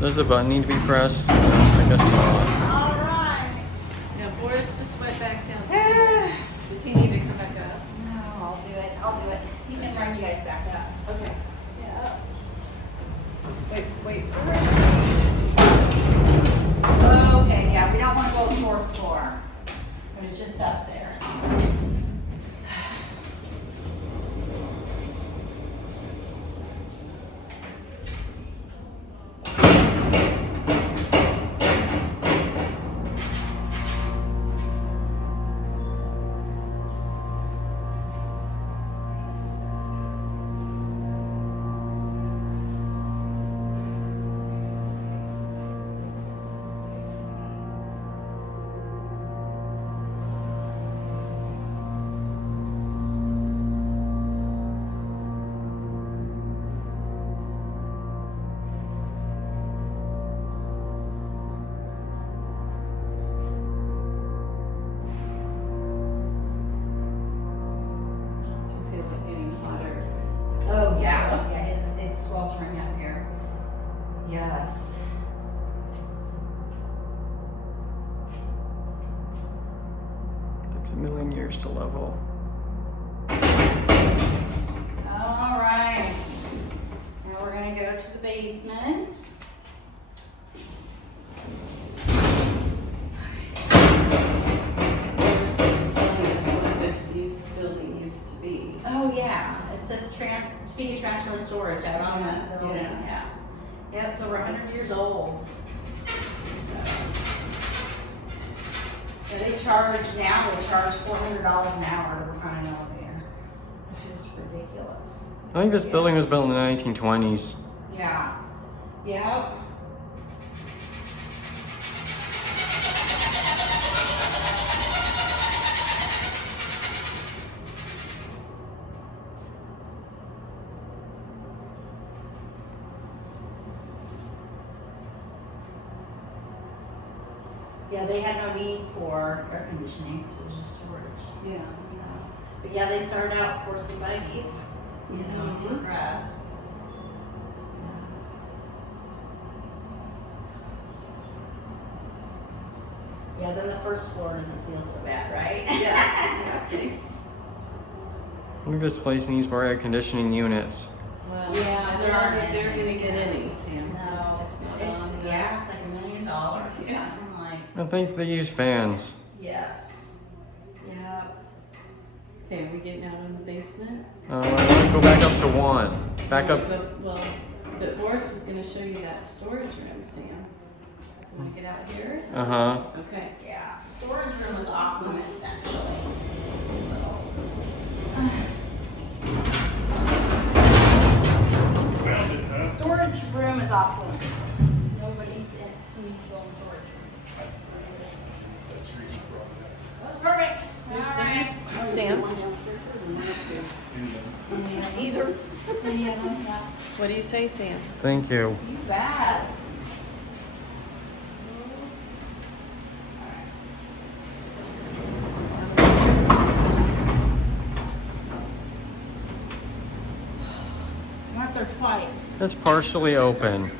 Does the button need to be pressed? I guess not. All right. Now, Boris just went back downstairs. Does he need to come back up? No, I'll do it. I'll do it. He can run you guys back up. Okay. Yeah. Wait for it. Okay, yeah, we don't want to go fourth floor. It was just up there. I feel like getting hotter. Oh yeah, it's sweltering up here. Yes. Takes a million years to level. All right. Now we're gonna go to the basement. Boris was telling us what this building used to be. Oh yeah, it says speaking of transfer and storage out on the building. Yeah. Yeah. Yep, it's over 100 years old. Yeah, they charge $400 an hour to work on an elevator, which is ridiculous. I think this building was built in the 1920s. Yeah. Yep. Yeah, they had no need for air conditioning because it was just storage. Yeah. But yeah, they started out horse and buggies, you know, and Mhm. progressed. Yeah, then the first floor doesn't feel so bad, right? Yeah. Okay. I think this place needs more air conditioning units. Well, Yeah, I there don't aren't know if they're any. gonna get any, Sam. No, It's just not it's on the- yeah, it's like $1 million. Yeah. I'm like, I think they use fans. yes. Yeah. Okay, are we getting out in the basement? I want to go back up to 1. Back up. But Boris was gonna show you that storage room, Sam. So wanna get out here? Uh-huh. Okay. Yeah. Storage room is off limits actually. Found it, huh? Storage room is off limits. Nobody's in to storage room. That's the reason I brought it up. Perfect. All right. Sam, Either. Any of them? Yeah. what do you say, Sam? Thank you. You bet. I went there twice. It's partially open.